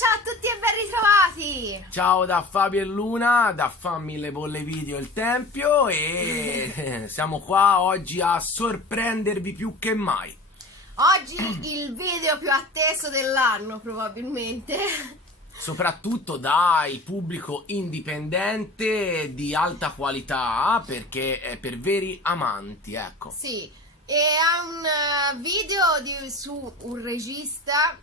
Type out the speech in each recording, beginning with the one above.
ciao a tutti e ben ritrovati! Ciao da Fabio e Luna, da Fammi le bolle video il Tempio e siamo qua oggi a sorprendervi più che mai. Oggi il video più atteso dell'anno probabilmente. Soprattutto dal pubblico indipendente di alta qualità, perché è per veri amanti, ecco. Sì, e è un video su un regista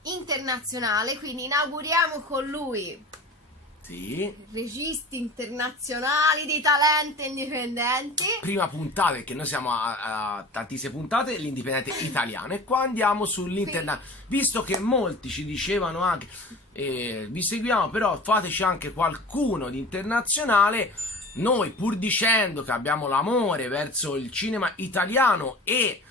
internazionale, quindi inauguriamo con lui. Sì. Registi internazionali di talento indipendenti. Prima puntata, perché noi siamo a tantissime puntate, l'indipendente italiano, e qua andiamo sull'internet, visto che molti ci dicevano anche vi seguiamo, però fateci anche qualcuno di internazionale. Noi, pur dicendo che abbiamo l'amore verso il cinema italiano e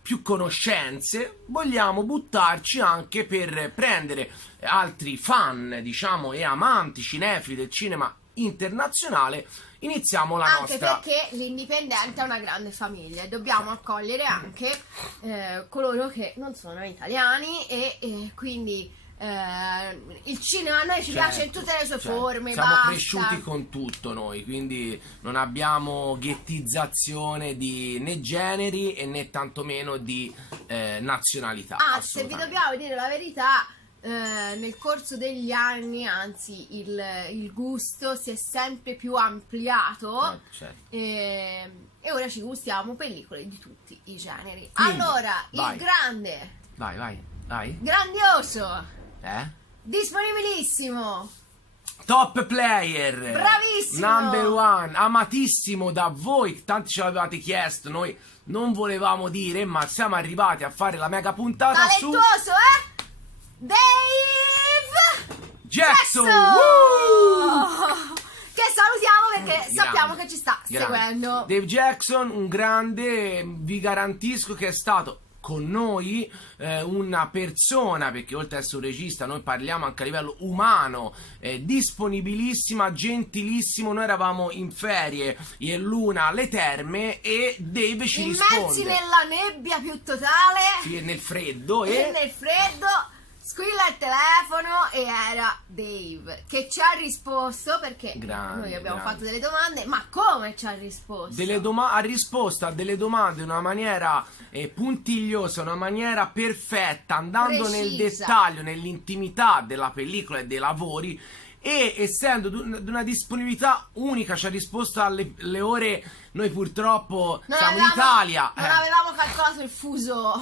più conoscenze, vogliamo buttarci anche per prendere altri fan, diciamo, e amanti cinefili del cinema internazionale. Iniziamo la nostra. Anche perché l'indipendente è una grande famiglia e dobbiamo accogliere anche coloro che non sono italiani e quindi il cinema a noi ci piace in tutte le sue forme. Siamo basta. cresciuti con tutto noi, quindi non abbiamo ghettizzazione di né generi e né tantomeno di nazionalità. Se vi dobbiamo dire la verità, nel corso degli anni, anzi, il gusto si è sempre più ampliato certo. e ora ci gustiamo pellicole di tutti i generi. Quindi, allora, vai. il grande, Vai. grandioso, disponibilissimo, Top player, bravissimo, number one, amatissimo da voi, tanti ce l'avevate chiesto, noi non volevamo dire, ma siamo arrivati a fare la mega puntata su talentuoso, Dave Jackson! che salutiamo perché Grande, sappiamo che ci sta grande. seguendo. Dave Jackson, un grande, vi garantisco che è stato con noi una persona, perché oltre ad essere un regista noi parliamo anche a livello umano, disponibilissima, gentilissimo. Noi eravamo in ferie, io e Luna alle terme, e Dave ci Immersi risponde nella nebbia più totale, sì, nel freddo, e nel freddo squilla il telefono e era Dave che ci ha risposto, perché noi abbiamo fatto delle domande, ma come ci ha risposto? ha risposto a delle domande in una maniera puntigliosa, una maniera perfetta, andando precisa, nel dettaglio, nell'intimità della pellicola e dei lavori, e essendo di una disponibilità unica ci ha risposto alle ore. Noi purtroppo siamo in Italia, non avevamo calcolato il fuso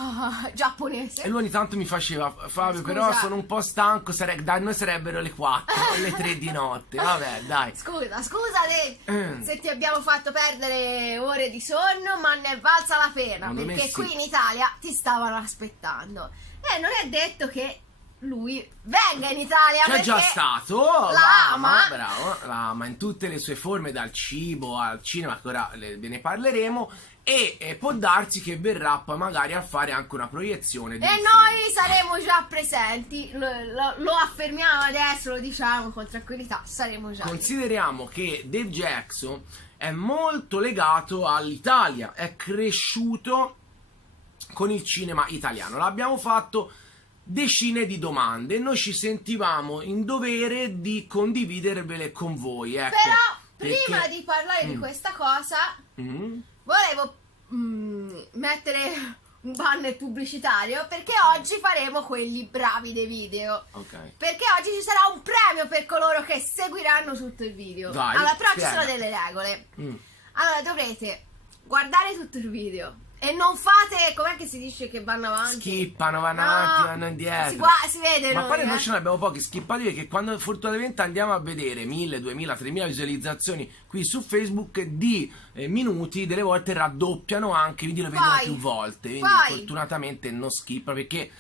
giapponese, e lui ogni tanto mi faceva: Fabio, Scusa, però sono un po' stanco, da noi sarebbero le 4 le 3 di notte. Vabbè, dai, scusa se ti abbiamo fatto perdere ore di sonno, ma ne è valsa la pena, Secondo me perché sì. qui in Italia ti stavano aspettando e non è detto che lui venga in Italia, c'è perché già stato, la ama. bravo, la ama in tutte le sue forme, dal cibo al cinema, che ora ve ne parleremo, e può darsi che verrà poi magari a fare anche una proiezione di e noi saremo già presenti, lo affermiamo adesso, lo diciamo con tranquillità, saremo già. Consideriamo che Dave Jackson è molto legato all'Italia, è cresciuto con il cinema italiano. L'abbiamo fatto decine di domande e noi ci sentivamo in dovere di condividervele con voi, ecco. Però prima di parlare di questa cosa volevo mettere un banner pubblicitario, perché oggi faremo quelli bravi dei video, perché oggi ci sarà un premio per coloro che seguiranno tutto il video. Dai, allora, però spiega. ci sono delle regole. Allora, dovrete guardare tutto il video e non fate, com'è che si dice, che vanno avanti? Skippano, vanno avanti, vanno indietro. Si vede, ma noi, poi noi ce ne abbiamo pochi skippati, perché quando fortunatamente andiamo a vedere 1000, 2000, 3000 visualizzazioni qui su Facebook di minuti, delle volte raddoppiano anche, quindi lo vedono più volte, quindi fortunatamente non skippa, perché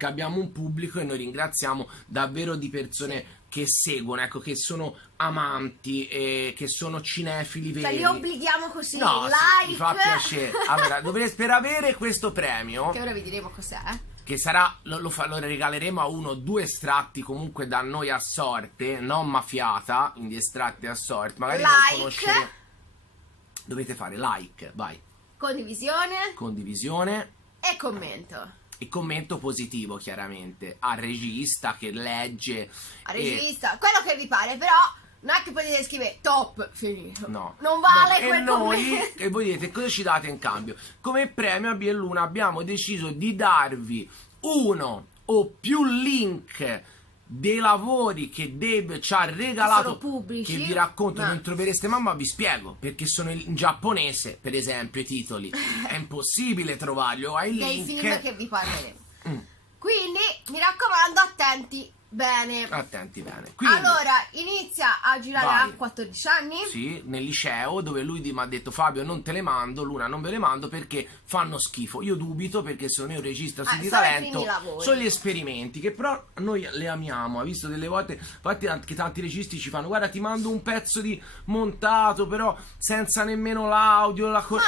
abbiamo un pubblico, e noi ringraziamo davvero di persone che seguono, ecco, che sono amanti e che sono cinefili veri. Li obblighiamo così, no, like. Sì, mi fa piacere. Allora, per avere questo premio, che ora vi diremo cos'è, che sarà, lo regaleremo a uno o 2 estratti comunque da noi a sorte, non mafiata, quindi estratti a sorte, magari non conoscere. Dovete fare like, vai, condivisione condivisione e commento. il commento positivo chiaramente al regista che legge. Al regista, quello che vi pare, però non è che potete scrivere top, finito. No. Non vale E quel noi, e voi dite cosa ci date in cambio? Come premio a Bielluna abbiamo deciso di darvi uno o più link dei lavori che Dave ci ha regalato, pubblici, che vi racconto, non trovereste mai, ma vi spiego perché sono in giapponese, per esempio, i titoli è impossibile trovarli, o hai il dei link. film che vi parleremo. Quindi mi raccomando, attenti bene. Attenti bene. Quindi, allora inizia a girare vai. a 14 anni. Sì, nel liceo, dove lui mi ha detto Fabio non te le mando, Luna non ve le mando perché fanno schifo. Io dubito, perché secondo me un regista di sono i talento primi lavori. sono gli esperimenti, che però noi le amiamo. Ha visto delle volte, infatti anche tanti registi ci fanno guarda ti mando un pezzo di montato però senza nemmeno l'audio, e qui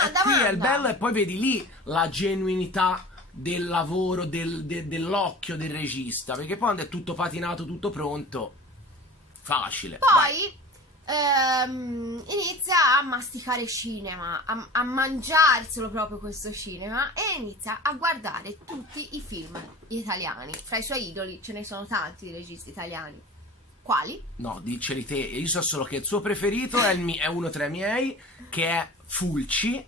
è il bello, e poi vedi lì la genuinità del lavoro, dell'occhio del regista, perché poi quando è tutto patinato, tutto pronto, facile. Poi inizia a masticare cinema, a mangiarselo proprio questo cinema, e inizia a guardare tutti i film italiani. Fra i suoi idoli ce ne sono tanti di registi italiani. Quali? No, diceli te. Io so solo che il suo preferito è uno tra i miei, che è Fulci.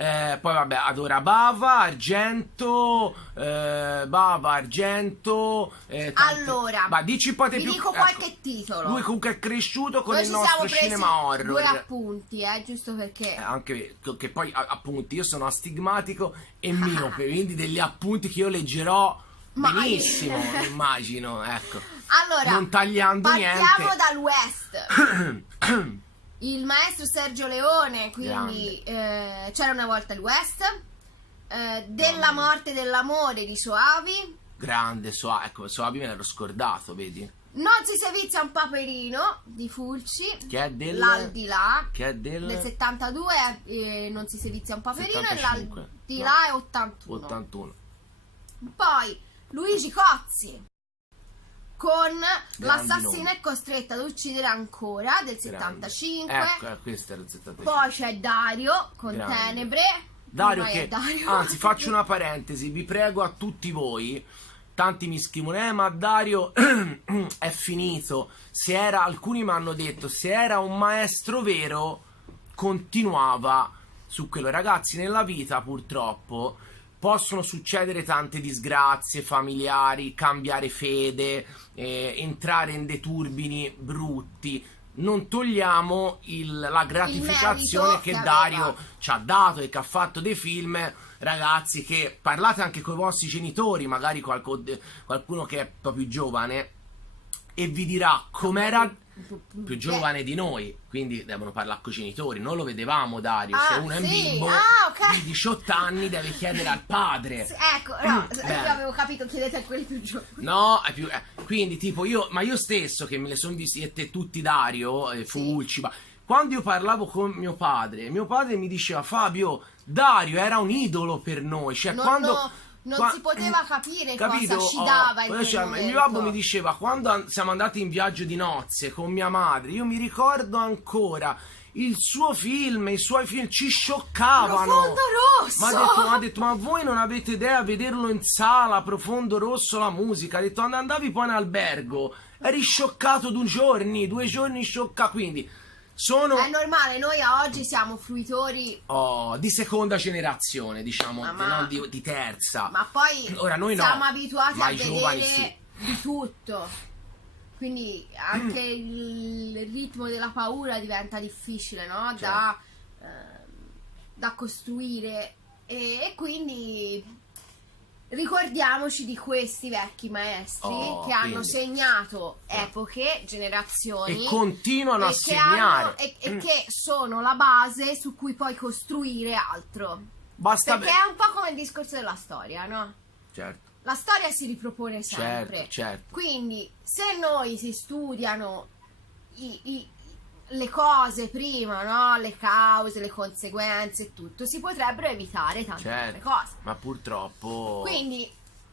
Poi vabbè, adora Bava, Argento, allora, ma dici un po' te vi più, dico qualche titolo. Lui comunque è cresciuto con Noi il ci nostro siamo presi cinema horror. 2 appunti, giusto perché anche che poi appunti io sono astigmatico e miope, quindi degli appunti che io leggerò benissimo, immagino, ecco. Allora, non tagliando niente. Partiamo dal West. Il maestro Sergio Leone, quindi C'era una volta il West, Della morte e dell'amore di Soavi. Grande Soavi, ecco, Soavi me l'ero scordato, vedi? Non si sevizia un paperino di Fulci, che è l'Aldilà, che è del 72, non si sevizia un paperino, 75, e l'Aldilà è 81. Poi Luigi Cozzi con L'assassina è costretta ad uccidere ancora del 75. Ecco, questo era il 75. Poi c'è Dario con Grande. Tenebre. Dario che, anzi faccio una parentesi, vi prego a tutti voi, tanti mi scrivono ma Dario è finito, alcuni mi hanno detto se era un maestro vero continuava su quello. Ragazzi, nella vita purtroppo possono succedere tante disgrazie familiari, cambiare fede, entrare in dei turbini brutti. Non togliamo la gratificazione che Dario ci ha dato e che ha fatto dei film. Ragazzi, che parlate anche con i vostri genitori, magari qualcuno che è un po' più giovane, e vi dirà com'era più giovane di noi, quindi devono parlare con i genitori. Noi lo vedevamo Dario, se uno è un bimbo di 18 anni deve chiedere al padre. Ecco, no, io avevo capito, chiedete a quelli più giovani. No, è più quindi tipo io stesso che me le sono visti, e te tutti Dario, Fulci, ma quando io parlavo con mio padre mi diceva Fabio, Dario era un idolo per noi, cioè non si poteva capire cosa ci dava in quel momento. Mio babbo mi diceva quando siamo andati in viaggio di nozze con mia madre, io mi ricordo ancora i suoi film ci scioccavano. Profondo Rosso! Ma ha detto ma voi non avete idea a vederlo in sala, Profondo Rosso, la musica. Ha detto andavi poi in albergo, eri scioccato 2 giorni scioccato, quindi è normale, noi a oggi siamo fruitori di seconda generazione, diciamo, non di terza. Ma poi ora noi siamo abituati a vedere sì, di tutto. Quindi anche il ritmo della paura diventa difficile, no? Certo. Da costruire. E quindi ricordiamoci di questi vecchi maestri che hanno segnato epoche, generazioni, e continuano a segnare e che sono la base su cui poi costruire altro. Perché è un po' come il discorso della storia, no? Certo. La storia si ripropone sempre. Certo. Quindi se noi si studiano le cose prima, no? Le cause, le conseguenze e tutto, si potrebbero evitare tante altre cose. Ma purtroppo. Quindi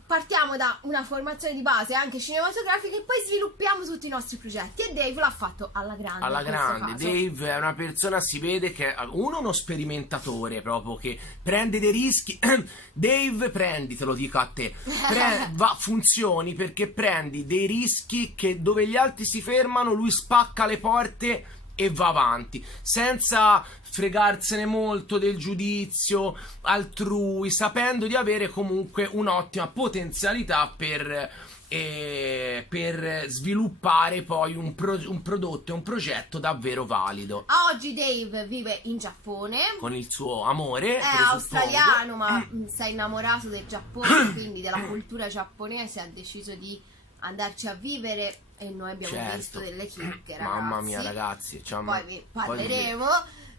partiamo da una formazione di base anche cinematografica e poi sviluppiamo tutti i nostri progetti, e Dave l'ha fatto alla grande. Alla grande. Dave è una persona, si vede che è uno sperimentatore proprio, che prende dei rischi. Dave, te lo dico a te, funzioni perché prendi dei rischi che dove gli altri si fermano lui spacca le porte e va avanti, senza fregarsene molto del giudizio altrui, sapendo di avere comunque un'ottima potenzialità per sviluppare poi un prodotto e un progetto davvero valido. A oggi Dave vive in Giappone con il suo amore, è australiano ma si è innamorato del Giappone, quindi della cultura giapponese, ha deciso di andarci a vivere e noi abbiamo visto delle chicche, ragazzi. Mamma mia, ragazzi, poi vi parleremo.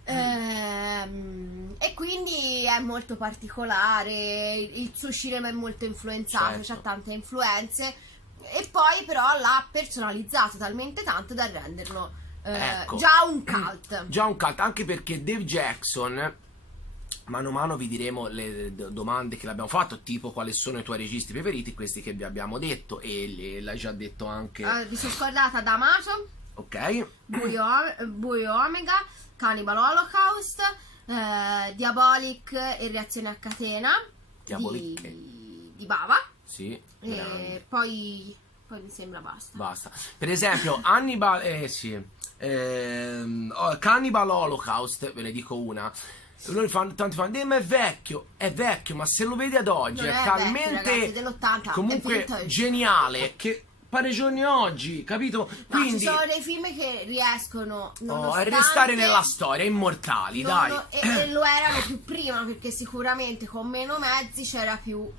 E quindi è molto particolare, il suo cinema è molto influenzato, c'ha tante influenze, e poi però l'ha personalizzato talmente tanto da renderlo già un cult. Anche perché Dave Jackson, mano a mano vi diremo le domande che l'abbiamo fatto, tipo quali sono i tuoi registi preferiti, questi che vi abbiamo detto e l'hai già detto anche. Vi sono scordata D'Amato, ok, Buio Omega, Cannibal Holocaust, Diabolic e Reazione a catena di Bava. Sì. Poi mi sembra basta. Per esempio Cannibal Holocaust, ve ne dico una. Tanti fanno, ma è vecchio, ma se lo vedi ad oggi non è talmente vecchio, ragazzi, dell'80, comunque geniale che pare giorni oggi, capito? Quindi ci sono dei film che riescono a restare nella storia, immortali, dai. E lo erano più prima, perché sicuramente con meno mezzi c'era più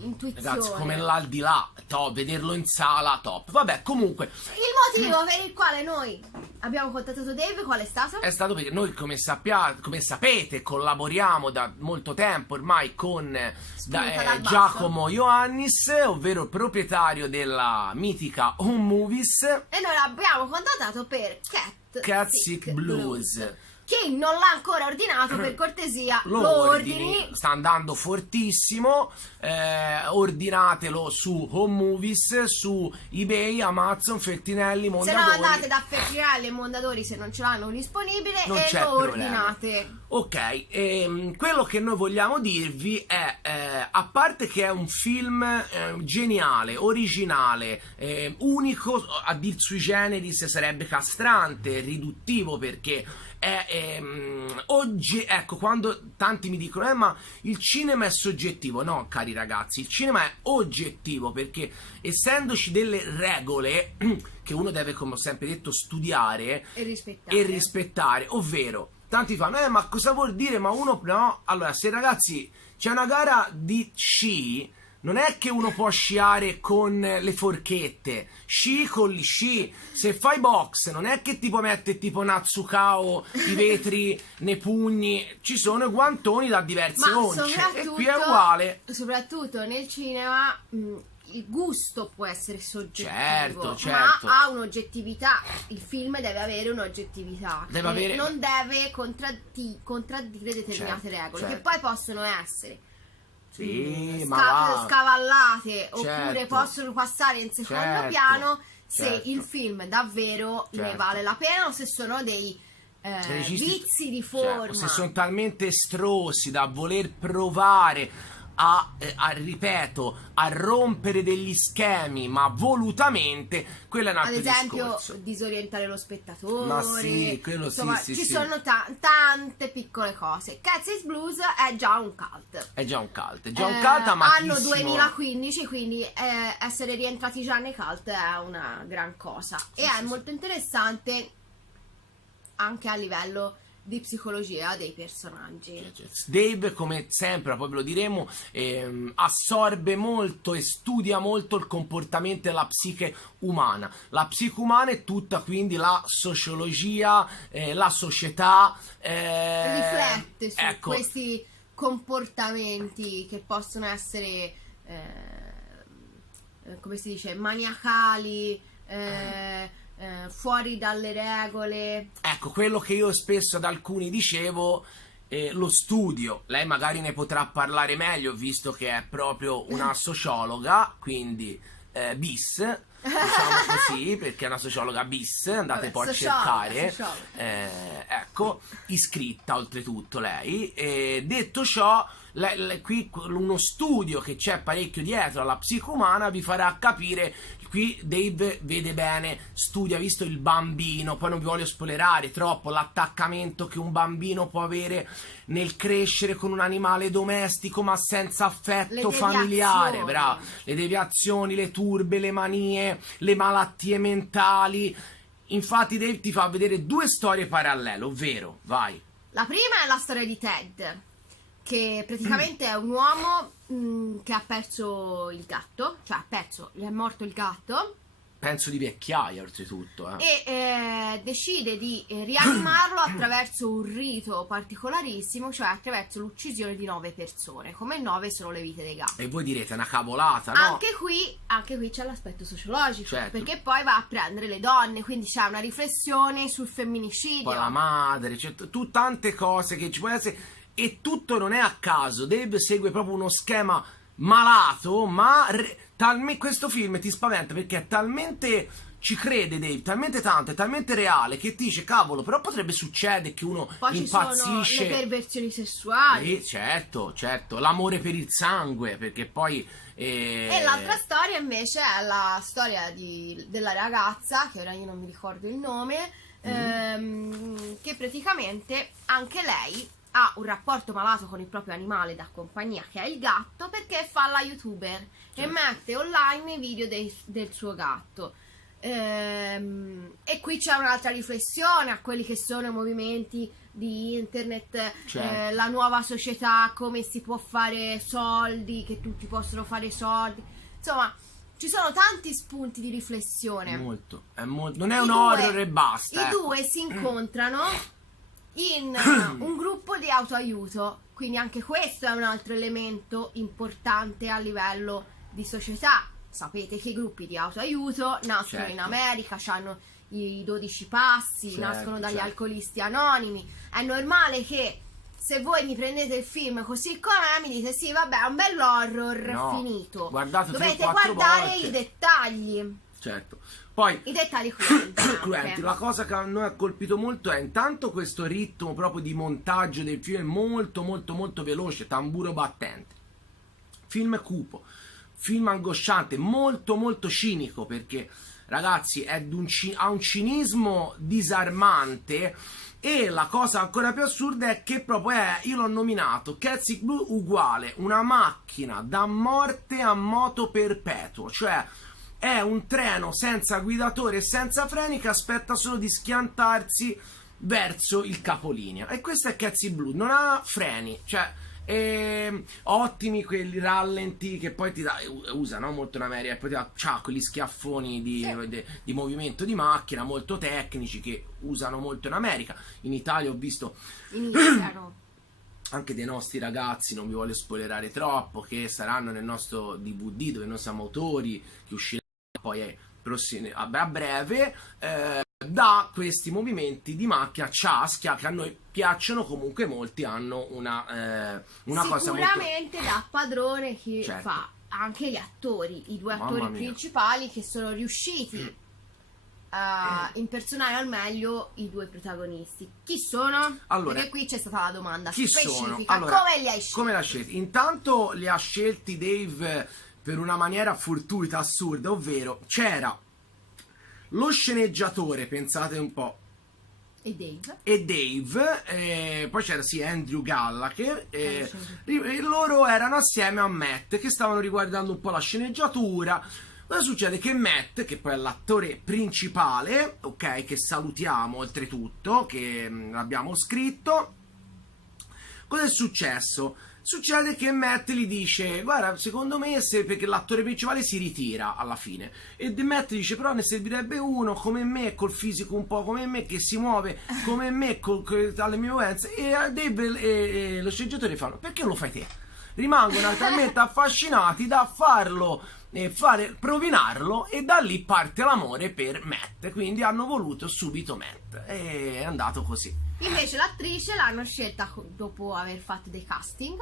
intuizione. Ragazzi, come l'aldilà, vederlo in sala, top. Vabbè, comunque il motivo per il quale noi abbiamo contattato Dave qual è stato? È stato perché noi, come sapete, collaboriamo da molto tempo ormai con Giacomo Ioannis, ovvero il proprietario della mitica Home Movies, e noi l'abbiamo contattato per Cat Sick Blues. Chi non l'ha ancora ordinato, per cortesia lo ordini. Sta andando fortissimo. Ordinatelo su Home Movies, su eBay, Amazon, Feltrinelli, Mondadori. Se no andate da Feltrinelli e Mondadori se non ce l'hanno disponibile e lo ordinate. Ok, quello che noi vogliamo dirvi è, a parte che è un film geniale, originale, unico, a dir sui generis sarebbe castrante, riduttivo, perché oggi, ecco, quando tanti mi dicono ma il cinema è soggettivo, no cari ragazzi, il cinema è oggettivo, perché essendoci delle regole che uno deve, come ho sempre detto, studiare e rispettare, ovvero tanti fanno ma cosa vuol dire, ma uno no, allora se ragazzi c'è una gara di sci, non è che uno può sciare con le forchette, sci con gli sci. Se fai box non è che ti puoi mettere tipo Natsukao i vetri nei pugni, ci sono i guantoni da diverse once e qui è uguale. Soprattutto nel cinema il gusto può essere soggettivo, certo. ma ha un'oggettività, il film deve avere un'oggettività, non deve contraddire determinate regole che poi possono essere scavallate, oppure possono passare in secondo piano se il film davvero ne vale la pena, o se sono dei vizi di forma, se sono talmente estrossi da voler provare ripeto, a rompere degli schemi, ma volutamente, quello è un altro discorso. Ad esempio, disorientare lo spettatore. Ma sì, quello insomma, sì. Ci sono tante piccole cose. Cat Sick Blues è già un cult. È già un cult, amatissimo. Anno 2015, quindi essere rientrati già nei cult è una gran cosa. E è molto interessante anche a livello di psicologia dei personaggi. Dave, come sempre, poi ve lo diremo, assorbe molto e studia molto il comportamento della psiche umana. La psiche umana è tutta, quindi la sociologia, la società riflette su questi comportamenti che possono essere come si dice, maniacali, fuori dalle regole. Ecco, quello che io spesso ad alcuni dicevo, lo studio, lei magari ne potrà parlare meglio visto che è proprio una sociologa, quindi bis, diciamo così, perché è una sociologa bis, andate poi a cercare, ecco, iscritta oltretutto lei. E detto ciò, qui uno studio che c'è parecchio dietro alla psiche umana vi farà capire. Qui Dave vede bene, studia, visto il bambino, poi non vi voglio spoilerare troppo, l'attaccamento che un bambino può avere nel crescere con un animale domestico ma senza affetto familiare, bravo, le deviazioni, le turbe, le manie, le malattie mentali. Infatti Dave ti fa vedere 2 storie parallele, ovvero, vai. La prima è la storia di Ted, che praticamente è un uomo che ha perso il gatto, cioè gli è morto il gatto. Penso di vecchiaia oltretutto. E decide di rianimarlo attraverso un rito particolarissimo, cioè attraverso l'uccisione di 9 persone, come 9 sono le vite dei gatti. E voi direte, una cavolata, no? Anche qui c'è l'aspetto sociologico, certo, perché poi va a prendere le donne, quindi c'è una riflessione sul femminicidio. Poi la madre, cioè, tante cose che ci può essere. E tutto non è a caso, Dave segue proprio uno schema malato, ma questo film ti spaventa perché è talmente, ci crede Dave, talmente tanto, è talmente reale che ti dice, cavolo, però potrebbe succedere che uno poi impazzisce. Ci sono le perversioni sessuali. Certo, l'amore per il sangue, perché poi... E l'altra storia invece è la storia della ragazza, che ora io non mi ricordo il nome, che praticamente anche lei ha un rapporto malato con il proprio animale da compagnia, che è il gatto, perché fa la youtuber e mette online i video del suo gatto. E qui c'è un'altra riflessione a quelli che sono i movimenti di internet, la nuova società, come si può fare soldi, che tutti possono fare soldi, insomma ci sono tanti spunti di riflessione. Non è un horror e basta. I due si incontrano in un gruppo di autoaiuto, quindi anche questo è un altro elemento importante a livello di società. Sapete che i gruppi di autoaiuto nascono in America, hanno i 12 passi, nascono dagli alcolisti anonimi. È normale che se voi mi prendete il film così com'è mi dite sì vabbè è un bell'horror finito, dovete guardare i dettagli. Certo. Poi i dettagli cruenti. La cosa che a noi ha colpito molto è intanto questo ritmo proprio di montaggio del film, molto molto molto veloce, tamburo battente, film cupo, film angosciante, molto molto cinico, perché ragazzi ha un cinismo disarmante. E la cosa ancora più assurda è che proprio io l'ho nominato Cats in Blue uguale una macchina da morte a moto perpetuo, cioè è un treno senza guidatore e senza freni che aspetta solo di schiantarsi verso il capolinea. E questo è Cats in Blue, non ha freni, cioè ottimi quelli rallenti che poi ti dà, usa molto in America, e poi ti dà quegli schiaffoni di movimento di macchina molto tecnici che usano molto in America. In Italia ho visto anche dei nostri ragazzi, non vi voglio spoilerare troppo, che saranno nel nostro DVD dove noi siamo autori, che uscirà poi a breve, da questi movimenti di macchina ciaschia che a noi piacciono. Comunque molti hanno una cosa molto... Sicuramente da padrone chi fa anche gli attori, i 2 attori principali che sono riusciti a impersonare al meglio i 2 protagonisti. Chi sono? Allora, perché qui c'è stata la domanda chi specifica. Allora, come li hai scelti? Come li ha scelti? Intanto li ha scelti Dave per una maniera fortuita, assurda, ovvero c'era lo sceneggiatore, pensate un po', e Dave, poi c'era Andrew Gallagher, e loro erano assieme a Matt che stavano riguardando un po' la sceneggiatura. Cosa succede? Che Matt, che poi è l'attore principale, ok, che salutiamo oltretutto, che l'abbiamo scritto, cosa è successo? Succede che Matt gli dice guarda secondo me perché l'attore principale si ritira alla fine e Matt dice però ne servirebbe uno come me, col fisico un po' come me, che si muove come me, alle mie movenze, e Dave e lo sceneggiatore fanno perché non lo fai te? Rimangono talmente affascinati da farlo provinarlo, e da lì parte l'amore per Matt, quindi hanno voluto subito Matt e è andato così. Invece l'attrice l'hanno scelta dopo aver fatto dei casting,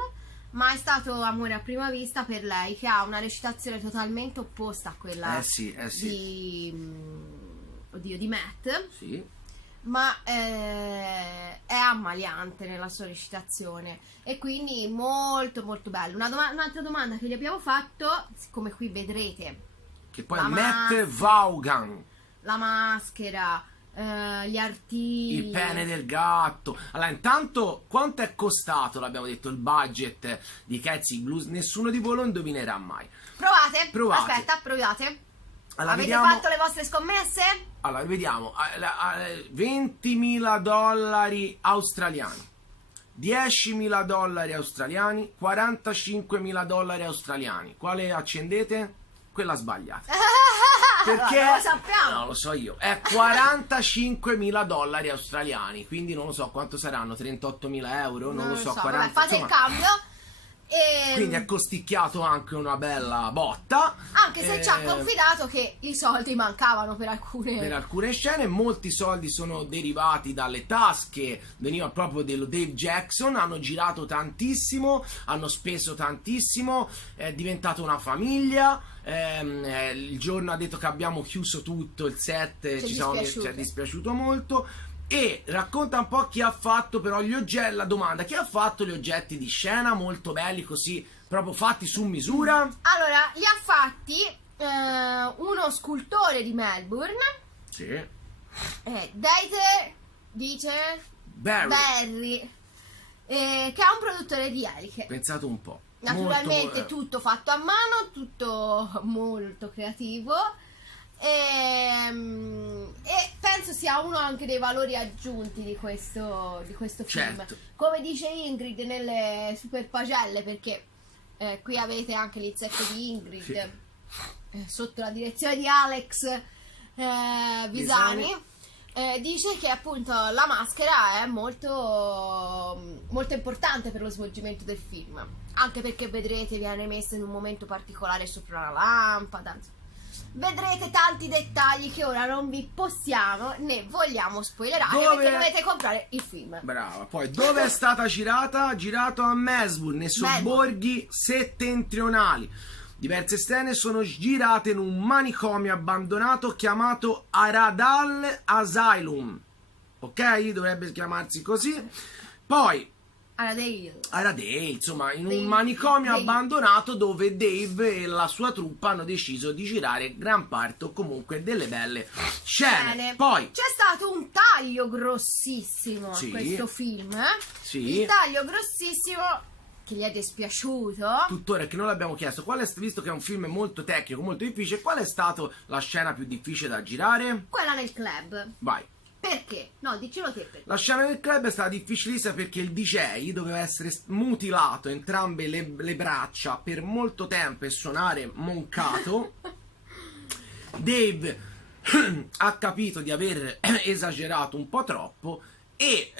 ma è stato amore a prima vista per lei, che ha una recitazione totalmente opposta a quella di Matt. Sì. Ma è ammaliante nella sua recitazione e quindi molto molto bello. Un'altra domanda che gli abbiamo fatto, siccome qui vedrete che poi Matt Vaughan, la maschera, gli artigli, il pene del gatto. Allora, intanto, quanto è costato, l'abbiamo detto, il budget di Cats Eat Blues? Nessuno di voi lo indovinerà mai. Provate. Aspetta, provate. Allora, avete fatto le vostre scommesse? Allora, vediamo. $20.000 australiani, $10.000 australiani, $45.000 australiani. Quale accendete? Quella sbagliata. Perché? Non lo sappiamo. No, lo so io. È $45.000 australiani, quindi non lo so quanto saranno, 38.000 euro, non lo so, 40. Vabbè, fate il cambio. Quindi è costicchiato anche una bella botta. Anche se ci ha confidato che i soldi mancavano per alcune scene. Molti soldi sono derivati dalle tasche, veniva proprio dello Dave Jackson. Hanno girato tantissimo, hanno speso tantissimo, è diventata una famiglia. Il giorno ha detto che abbiamo chiuso tutto il set, ci è dispiaciuto molto. E racconta un po' chi ha fatto però gli oggetti, la domanda, chi ha fatto gli oggetti di scena molto belli così, proprio fatti su misura? Allora, li ha fatti uno scultore di Melbourne. Sì. Dieter Barry, che è un produttore di eliche. Pensate un po'. Naturalmente tutto fatto a mano, tutto molto creativo. E penso sia uno anche dei valori aggiunti di questo film. Certo. Come dice Ingrid nelle super pagelle, perché qui avete anche l'izzetto di Ingrid, sì, sotto la direzione di Alex Visani. Dice che appunto la maschera è molto molto importante per lo svolgimento del film, anche perché vedrete viene messa in un momento particolare sopra una lampada. Vedrete tanti dettagli che ora non vi possiamo né vogliamo spoilerare, perché dovete comprare il film. Brava. Poi dove è stata girata? Girato a Melbourne, nei sobborghi settentrionali. Diverse scene sono girate in un manicomio abbandonato chiamato Aradale Asylum. Ok? Dovrebbe chiamarsi così. Poi Aradale, insomma, in un manicomio abbandonato dove Dave e la sua truppa hanno deciso di girare gran parte o comunque delle belle scene. Poi c'è stato un taglio grossissimo a questo film. Sì. Il taglio grossissimo che gli è dispiaciuto. Tuttora, che non l'abbiamo chiesto, visto che è un film molto tecnico, molto difficile, qual è stata la scena più difficile da girare? Quella nel club. Vai. Perché? No, dicelo te perché. La scena del club è stata difficilissima perché il DJ doveva essere mutilato entrambe le braccia per molto tempo e suonare moncato. Dave ha capito di aver esagerato un po' troppo e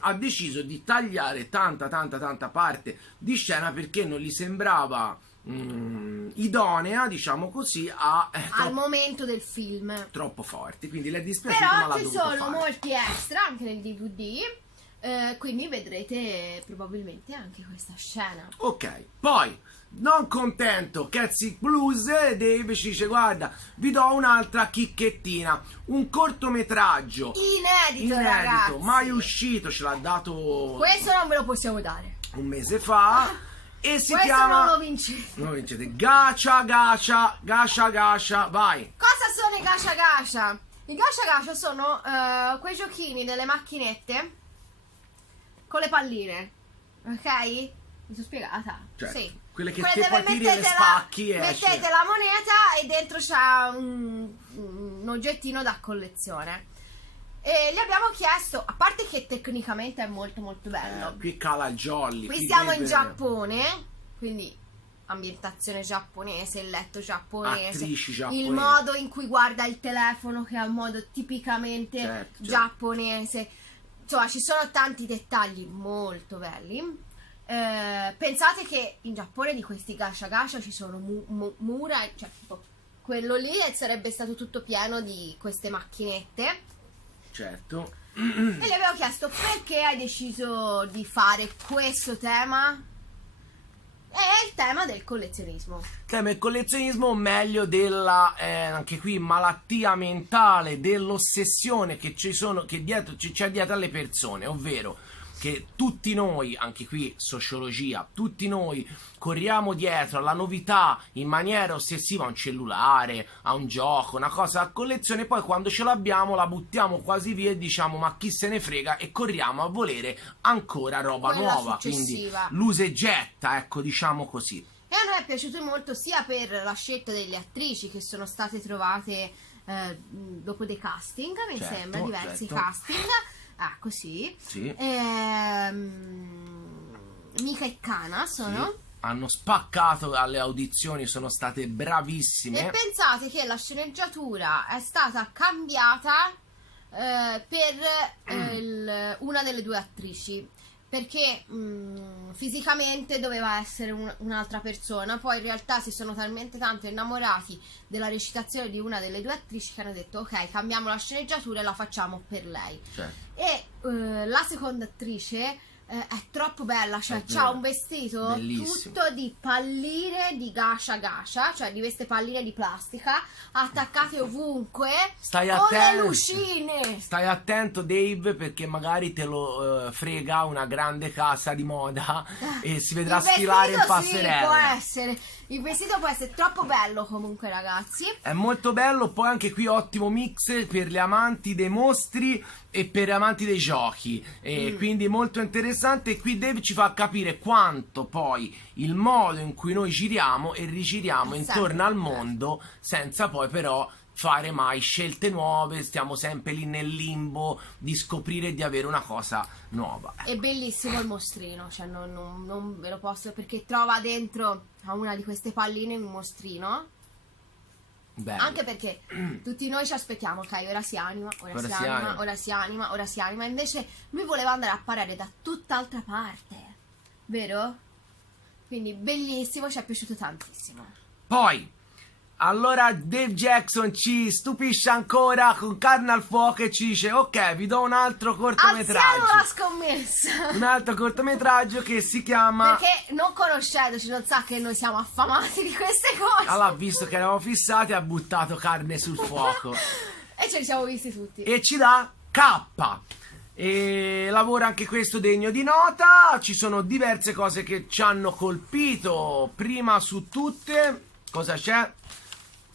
ha deciso di tagliare tanta parte di scena perché non gli sembrava idonea, diciamo così, al momento del film, troppo forti, quindi le è dispiaciuto, ma l'ha dovuto fare. Però ci sono molti extra anche nel DVD, quindi vedrete probabilmente anche questa scena. Ok, poi non contento Cats Eat Blues, Dave ci dice: guarda, vi do un'altra chicchettina, un cortometraggio inedito ragazzi, mai uscito, ce l'ha dato, questo non ve lo possiamo dare, un mese fa. E si questo chiama, non lo vincete. Non vincete. Gacha, vai. Cosa sono i Gacha? I Gacha sono quei giochini delle macchinette con le palline, ok? Mi sono spiegata? Certo. Sì. Quelle che te poi tiri e le spacchi e mettete la moneta e dentro c'è un oggettino da collezione. E gli abbiamo chiesto, a parte che tecnicamente è molto molto bello, qui cala il jolly, qui siamo in Giappone, quindi ambientazione giapponese, il letto giapponese, attrici giapponesi, il modo in cui guarda il telefono che è un modo tipicamente giapponese, insomma ci sono tanti dettagli molto belli. Pensate che in Giappone di questi gacha ci sono mura, cioè tipo quello lì sarebbe stato tutto pieno di queste macchinette. Certo. E gli avevo chiesto perché hai deciso di fare questo tema. È il tema del collezionismo. Il tema del collezionismo, o meglio della, anche qui, malattia mentale, dell'ossessione che c'è dietro alle persone, ovvero che tutti noi, anche qui sociologia, tutti noi corriamo dietro alla novità in maniera ossessiva, a un cellulare, a un gioco, una cosa a collezione, poi quando ce l'abbiamo la buttiamo quasi via e diciamo ma chi se ne frega, e corriamo a volere ancora roba Quella nuova, successiva. quindi l'usa e getta, ecco, diciamo così. E a noi è piaciuto molto sia per la scelta delle attrici che sono state trovate dopo dei casting, mi Certo, sembra, diversi certo. casting. Ah, così. Sì. Mika e Kana sono. Sì. Hanno spaccato alle audizioni, sono state bravissime. E pensate che la sceneggiatura è stata cambiata per una delle due attrici, perché fisicamente doveva essere un'altra persona, poi in realtà si sono talmente tanto innamorati della recitazione di una delle due attrici che hanno detto ok, cambiamo la sceneggiatura e la facciamo per lei. Certo. E la seconda attrice è troppo bella, cioè c'ha un vestito bellissimo, tutto di palline di gascia, cioè di queste palline di plastica attaccate ovunque, Stai con attento. le lucine. Stai attento, Dave, perché magari te lo frega una grande casa di moda e si vedrà sfilare in passerella. Sì, può essere. Il vestito può essere troppo bello comunque, ragazzi. È molto bello, poi anche qui ottimo mix per gli amanti dei mostri e per gli amanti dei giochi, quindi molto interessante. E qui Dave ci fa capire quanto poi il modo in cui noi giriamo e rigiriamo intorno al mondo, senza poi però fare mai scelte nuove, stiamo sempre lì nel limbo di scoprire di avere una cosa nuova. È bellissimo il mostrino, cioè non ve lo posso, perché trova dentro a una di queste palline un mostrino. Bello. Anche perché tutti noi ci aspettiamo, ok, ora si anima, ora si anima, invece lui voleva andare a parare da tutt'altra parte, vero? Quindi bellissimo, ci è piaciuto tantissimo. Poi allora Dave Jackson ci stupisce ancora con carne al fuoco e ci dice ok, vi do un altro cortometraggio. Alziamo la scommessa. Un altro cortometraggio che si chiama... Perché non conoscendoci non sa che noi siamo affamati di queste cose. Allora, visto che eravamo fissati, ha buttato carne sul fuoco. E ce li siamo visti tutti. E ci dà K. E lavora anche questo degno di nota. Ci sono diverse cose che ci hanno colpito. Prima su tutte, cosa c'è?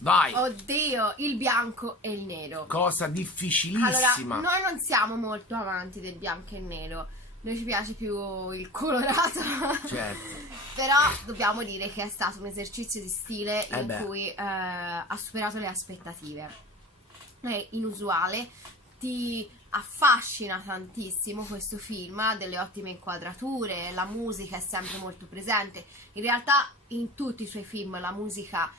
Vai. Oddio, il bianco e il nero. Cosa difficilissima. Allora, noi non siamo molto amanti del bianco e il nero. Noi ci piace più il colorato. Certo. Però dobbiamo dire che è stato un esercizio di stile in cui ha superato le aspettative. È inusuale. Ti affascina tantissimo questo film, ha delle ottime inquadrature, la musica è sempre molto presente. In realtà in tutti i suoi film la musica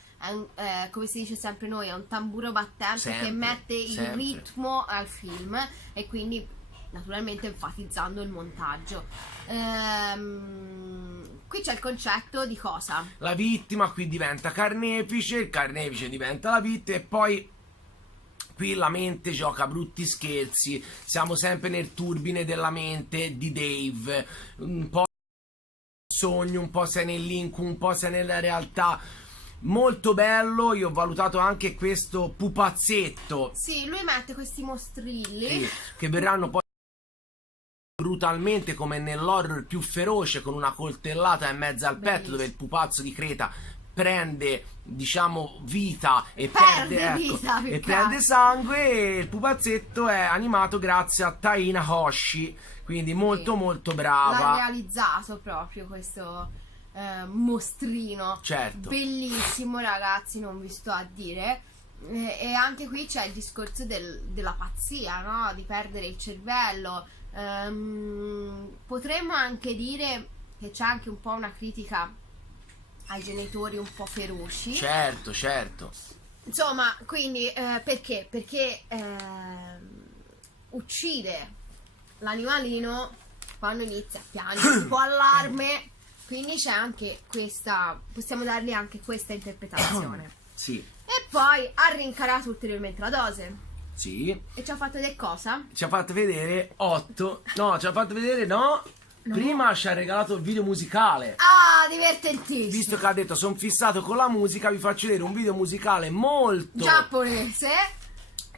è come si dice sempre noi, è un tamburo battente sempre, che mette il ritmo al film, e quindi naturalmente enfatizzando il montaggio. Qui c'è il concetto di cosa? La vittima qui diventa carnefice, il carnefice diventa la vittima, e poi qui la mente gioca brutti scherzi. Siamo sempre nel turbine della mente di Dave, un po' sogno, un po' sei nell'incubo, un po' sei nella realtà. Molto bello. Io ho valutato anche questo pupazzetto. Sì, lui mette questi mostrilli che verranno poi brutalmente, come nell'horror più feroce, con una coltellata in mezzo al petto, dove il pupazzo di Creta prende, diciamo, vita e perde sangue. E il pupazzetto è animato grazie a Taina Hoshi, quindi molto molto brava. L'ha realizzato proprio questo mostrino. Certo. Bellissimo, ragazzi, non vi sto a dire. E anche qui c'è il discorso della pazzia, no? Di perdere il cervello. Potremmo anche dire che c'è anche un po' una critica ai genitori un po' feroci. Certo, certo. Insomma, quindi perché? Perché uccide l'animalino quando inizia a piangere, un po' allarme. Quindi c'è anche questa, possiamo dargli anche questa interpretazione. Sì. E poi ha rincarato ulteriormente la dose. Sì. E ci ha fatto vedere cosa? Ci ha fatto vedere 8. No, ci ha fatto vedere no. Prima ci ha regalato il video musicale. Ah, divertentissimo. Visto che ha detto sono fissato con la musica, vi faccio vedere un video musicale molto giapponese,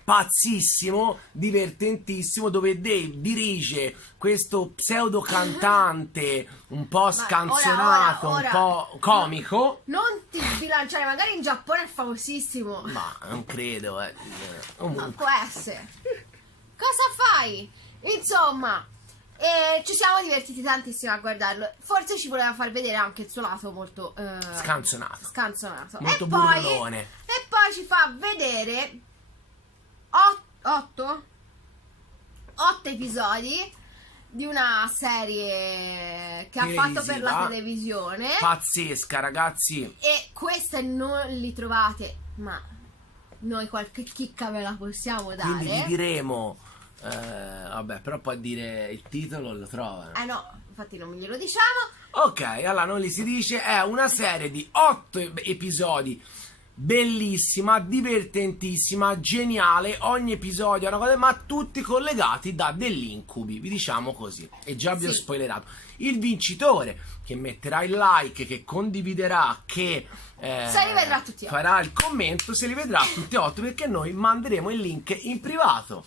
pazzissimo, divertentissimo, dove Dave dirige questo pseudo cantante un po' scanzonato, ora, un po' comico. Non ti sbilanciare, magari in Giappone è famosissimo. Ma non credo, Ma può essere. Cosa fai? Insomma, ci siamo divertiti tantissimo a guardarlo. Forse ci voleva far vedere anche il suo lato molto scanzonato. Molto burlone. E poi ci fa vedere 8 episodi di una serie che ha fatto per la televisione. Pazzesca, ragazzi. E queste non li trovate, ma noi qualche chicca ve la possiamo dare. Quindi vi diremo vabbè, però poi dire il titolo lo trovano. No, infatti non glielo diciamo. Ok, allora non li si dice. È una serie di 8 episodi, bellissima, divertentissima, geniale. Ogni episodio è una cosa, ma tutti collegati da degli incubi, vi diciamo così. E già vi ho spoilerato. Il vincitore che metterà il like, che condividerà, che se li vedrà tutti farà il commento, se li vedrà tutti e 8, perché noi manderemo il link in privato.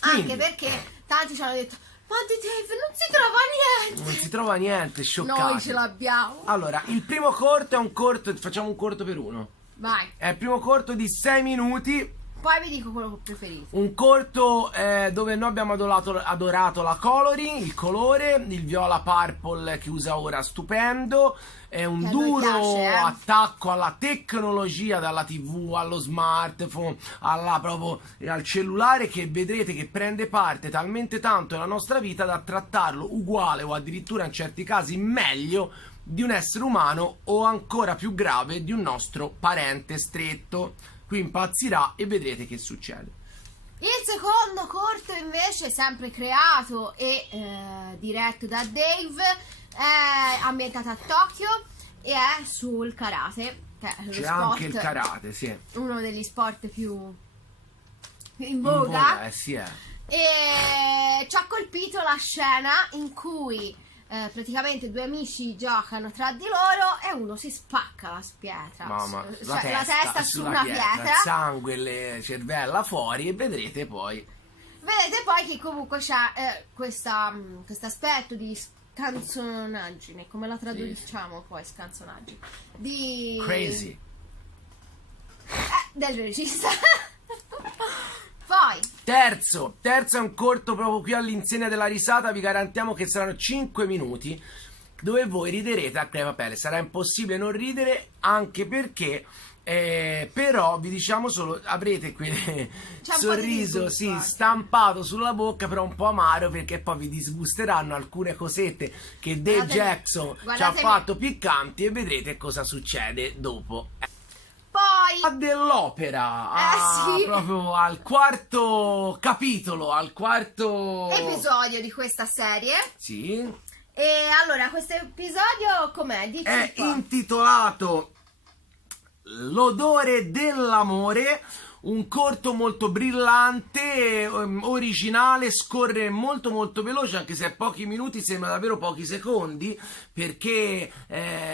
Quindi, anche perché tanti ci hanno detto: ma di Dave non si trova niente. Non si trova niente, scioccati. Noi ce l'abbiamo. Allora, il primo corto è un corto, facciamo un corto per uno. Vai. È il primo corto di 6 minuti. Poi vi dico quello che preferito. Un corto dove noi abbiamo adorato la coloring, il colore, il viola purple che usa ora, stupendo. È un che duro piace, attacco alla tecnologia, dalla TV allo smartphone, proprio al cellulare, che vedrete che prende parte talmente tanto nella nostra vita da trattarlo uguale o addirittura in certi casi meglio di un essere umano, o ancora più grave di un nostro parente stretto. Qui impazzirà e vedrete che succede. Il secondo corto invece, sempre creato e diretto da Dave, è ambientato a Tokyo e è sul karate. C'è anche il karate, sì. Uno degli sport più in voga. Sì, è. E ci ha colpito la scena in cui praticamente due amici giocano tra di loro e uno si spacca la pietra, la testa su una pietra, sangue, le cervella fuori, e vedrete poi che comunque c'è questo aspetto di scanzonaggine, come la traduciamo poi scanzonaggine di crazy del regista. Poi terzo è un corto proprio qui all'insegna della risata. Vi garantiamo che saranno 5 minuti dove voi riderete a crepapelle. Sarà impossibile non ridere, anche perché però vi diciamo solo, avrete quel sorriso stampato sulla bocca, però un po' amaro, perché poi vi disgusteranno alcune cosette che Dave Jackson ci ha fatto piccanti, e vedrete cosa succede dopo. Poi Dell'opera, sì, proprio al quarto capitolo, al quarto episodio di questa serie. Sì. E allora, questo episodio com'è? Dici è intitolato L'odore dell'amore. Un corto molto brillante, originale, scorre molto molto veloce, anche se a pochi minuti sembra davvero pochi secondi, perché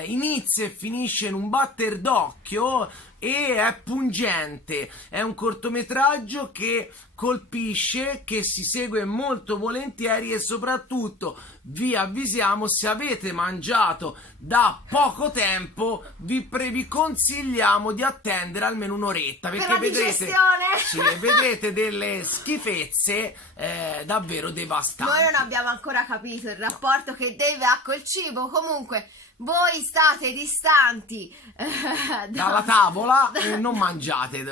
inizia e finisce in un batter d'occhio e è pungente. È un cortometraggio che colpisce, che si segue molto volentieri, e soprattutto vi avvisiamo, se avete mangiato da poco tempo, vi consigliamo di attendere almeno un'oretta, perché vedrete delle schifezze davvero devastanti. Noi non abbiamo ancora capito il rapporto che Dave ha col cibo. Comunque voi state distanti dalla tavola e non mangiate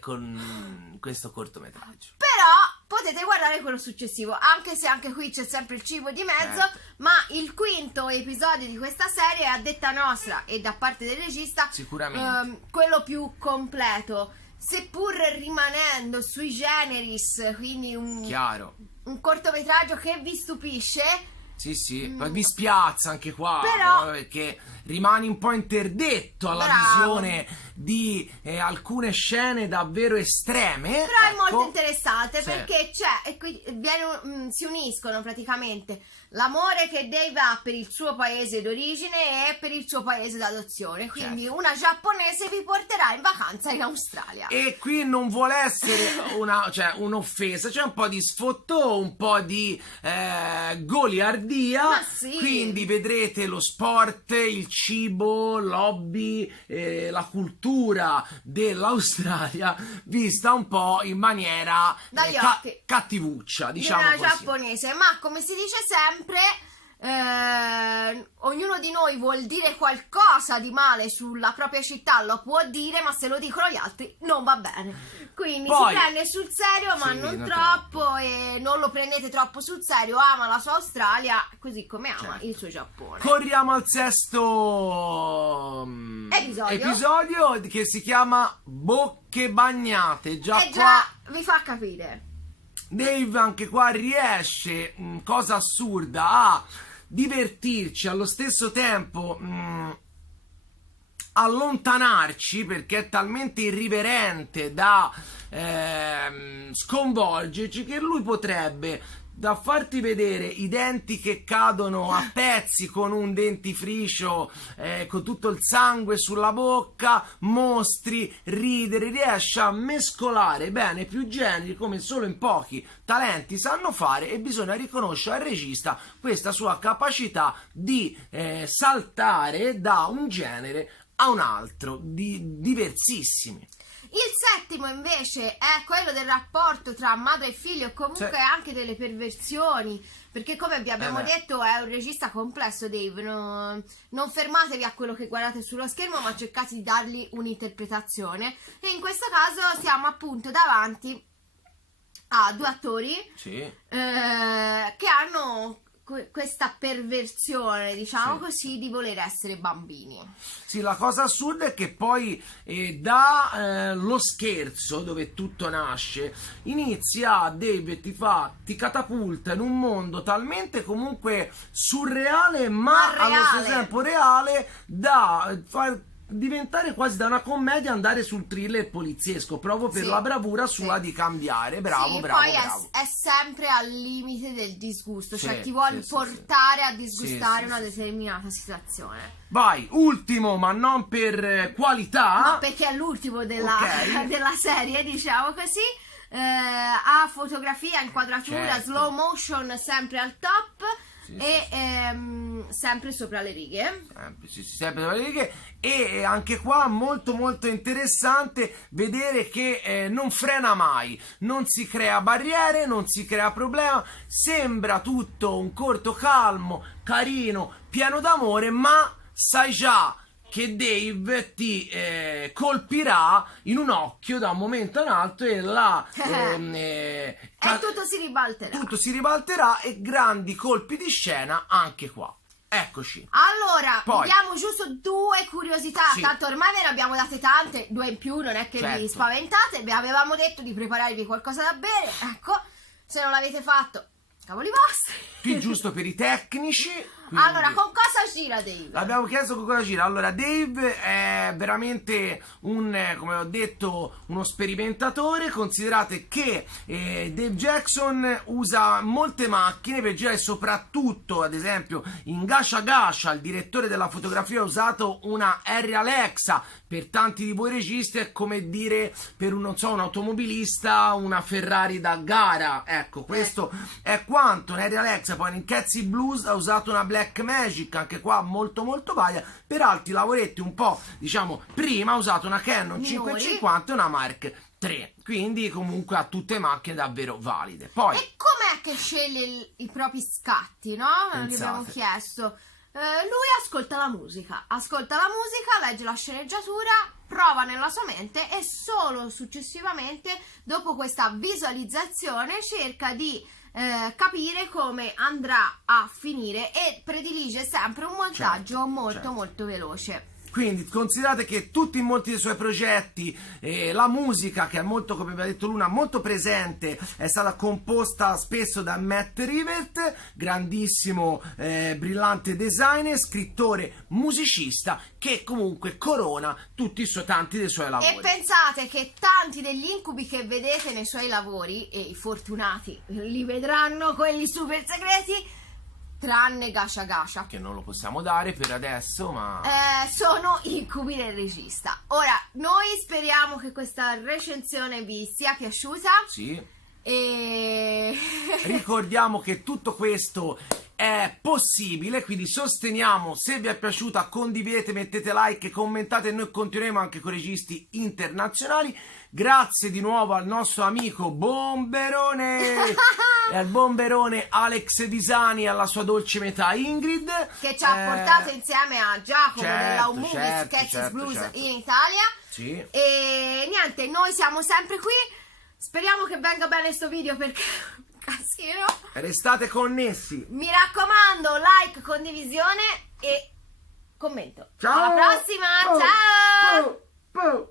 con questo cortometraggio. Però potete guardare quello successivo, anche se anche qui c'è sempre il cibo di mezzo. Ma il quinto episodio di questa serie, a detta nostra e da parte del regista, sicuramente quello più completo, seppur rimanendo sui generis, quindi un cortometraggio che vi stupisce. Sì, mi spiazza anche qua, però, perché rimani un po' interdetto alla visione di alcune scene davvero estreme. Però è molto interessante, perché si uniscono praticamente l'amore che Dave ha per il suo paese d'origine e per il suo paese d'adozione. Quindi una giapponese vi porterà in vacanza in Australia. E qui non vuole essere un'offesa, c'è un po' di sfottò, un po' di goliardia. Ma sì. Quindi vedrete lo sport, il cibo, l'hobby, la cultura dell'Australia vista un po' in maniera dagli occhi cattivuccia, diciamo così. Giapponese. Ma come si dice sempre, ognuno di noi vuol dire qualcosa di male sulla propria città, lo può dire, ma se lo dicono gli altri non va bene. Quindi poi, si prende sul serio, ma non troppo, e non lo prendete troppo sul serio. Ama la sua Australia così come ama il suo Giappone. Corriamo al sesto episodio che si chiama Bocche Bagnate. Già vi fa capire. Dave anche qua riesce, cosa assurda, a divertirci, allo stesso tempo allontanarci, perché è talmente irriverente da sconvolgerci, che lui potrebbe da farti vedere i denti che cadono a pezzi con un dentifricio con tutto il sangue sulla bocca, mostri, ridere, riesce a mescolare bene più generi come solo in pochi talenti sanno fare, e bisogna riconoscere al regista questa sua capacità di saltare da un genere a un altro, diversissimi. Il settimo invece è quello del rapporto tra madre e figlio, e comunque anche delle perversioni, perché come vi abbiamo detto è un regista complesso, Dave. Non fermatevi a quello che guardate sullo schermo, ma cercate di dargli un'interpretazione, e in questo caso siamo appunto davanti a due attori che hanno questa perversione, diciamo così, di voler essere bambini. Sì, la cosa assurda è che poi da lo scherzo, dove tutto nasce, inizia Dave, ti catapulta in un mondo talmente comunque surreale, ma allo stesso tempo reale, da far diventare quasi da una commedia andare sul thriller poliziesco, proprio per la bravura sua di cambiare. Bravo. Poi è sempre al limite del disgusto, cioè ti vuole portare a disgustare una determinata situazione. Vai, ultimo, ma non per qualità, ma perché è l'ultimo della serie, diciamo così. Ha fotografia, inquadratura, slow motion sempre al top. Sempre sopra le righe, sempre sopra le righe. E anche qua molto molto interessante vedere che non frena mai, non si crea barriere, non si crea problema, sembra tutto un corto calmo, carino, pieno d'amore, ma sai già che Dave ti colpirà in un occhio da un momento a un altro, e tutto si ribalterà. E grandi colpi di scena anche qua. Eccoci. Allora, vediamo giusto due curiosità. Tanto ormai ve ne abbiamo date tante, due in più, non è che vi spaventate. Vi avevamo detto di prepararvi qualcosa da bere. Ecco, se non l'avete fatto, cavoli vostri. Qui giusto per i tecnici. Quindi, allora, con cosa gira Dave? Abbiamo chiesto con cosa gira. Allora, Dave è veramente come ho detto, uno sperimentatore. Considerate che Dave Jackson usa molte macchine per girare, soprattutto, ad esempio, in Gasha Gasha, il direttore della fotografia ha usato una Harry Alexa. Per tanti di voi registi è come dire per un automobilista una Ferrari da gara. Ecco, questo è quanto. Harry Alexa. Poi in Cats Blues ha usato una Blackmagic, anche qua molto molto varia. Per altri lavoretti un po', diciamo, prima ha usato una Canon 550 e una Mark III, quindi comunque ha tutte macchine davvero valide. Poi, e com'è che sceglie i propri scatti, no? Gli abbiamo chiesto. Lui ascolta la musica, legge la sceneggiatura, prova nella sua mente, e solo successivamente, dopo questa visualizzazione, cerca di capire come andrà a finire, e predilige sempre un montaggio molto veloce. Quindi considerate che tutti molti dei suoi progetti, la musica che è molto, come aveva detto Luna, molto presente, è stata composta spesso da Matt Rivert, grandissimo brillante designer, scrittore, musicista, che comunque corona tanti dei suoi lavori. E pensate che tanti degli incubi che vedete nei suoi lavori, e i fortunati li vedranno, quelli super segreti, tranne Gasha Gasha, che non lo possiamo dare per adesso, ma sono incubi del regista. Ora, noi speriamo che questa recensione vi sia piaciuta. Sì. E ricordiamo che tutto questo è possibile, quindi sosteniamo. Se vi è piaciuta, condividete, mettete like, commentate, e noi continueremo anche con registi internazionali. Grazie di nuovo al nostro amico Bomberone e al bomberone Alex Visani e alla sua dolce metà Ingrid, che ci ha portato insieme a Giacomo della Movies Sketches Blues in Italia. Sì. E niente, noi siamo sempre qui. Speriamo che venga bene sto video perché casino. Restate connessi. Mi raccomando, like, condivisione e commento. Ciao. Alla prossima, ciao.